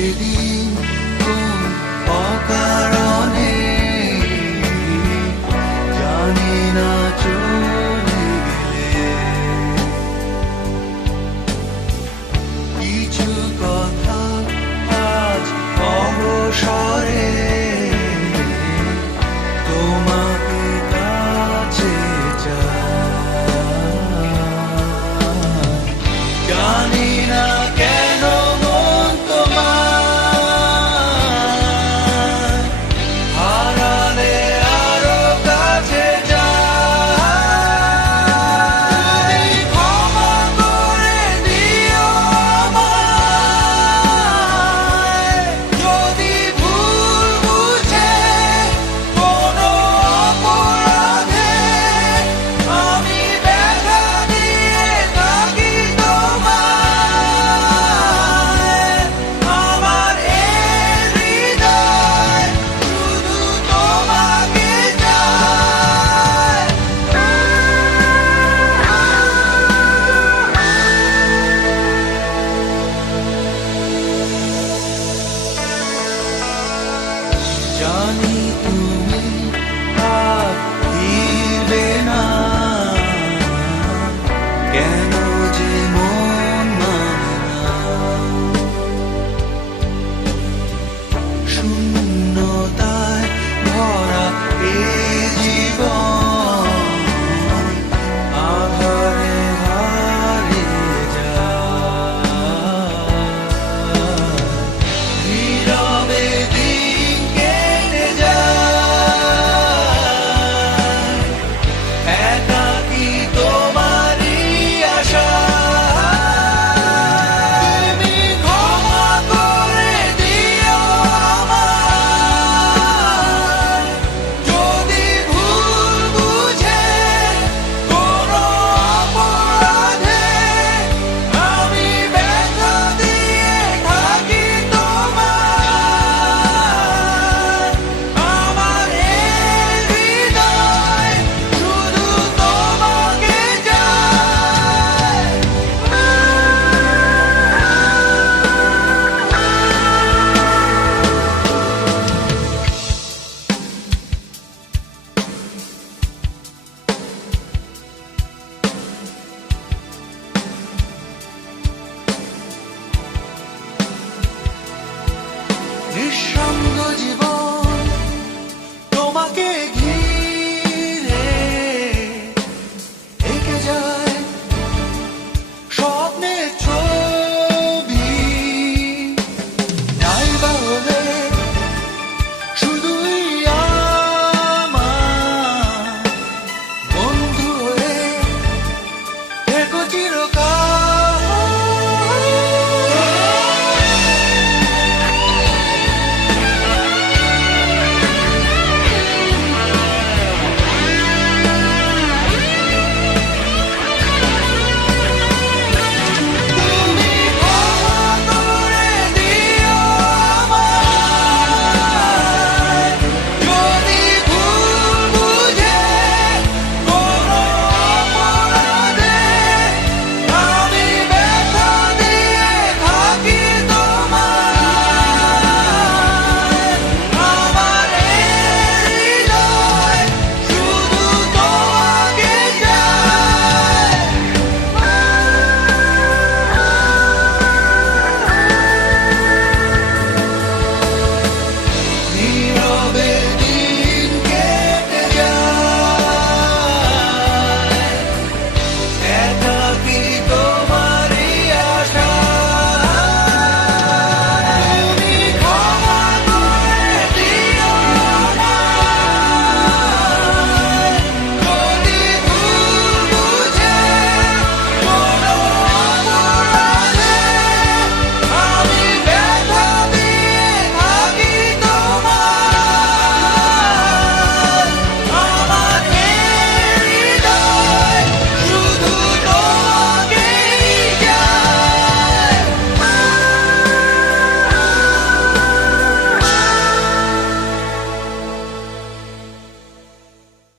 সেদিন কোন অকারণে জানি না চলে গেলে কিছু কথা আজ অবসরে তোমাকে কাছে চাই। জানি না কেন মন তোমায় হারালে আরো কাছে যায়। ক্ষমা করে দিও আমায় যদি ভুল বুঝে কোনো অপরাধে আমি ব্যথা দিয়ে থাকি তোমায়। আমার এই হৃদয় শুধু তোমাকে চায়। জানি তুমি আর ফিরবে না, কেন যে মন মানে না। শূন্যতায় ভরা এ জীবন আধারে হারিয়ে যায়। নীরবে দিন কেটে যায়, একাকী তোমারই আশায়। তুমি ক্ষমা করে দিও আমায় যদি ভুল বুঝে কোনো অপরাধে আমি ব্যথা দিয়ে থাকি তোমায়। আমার এই হৃদয় শুধু তোমাকে চায়। নিঃসঙ্গ জীবন তোমাকে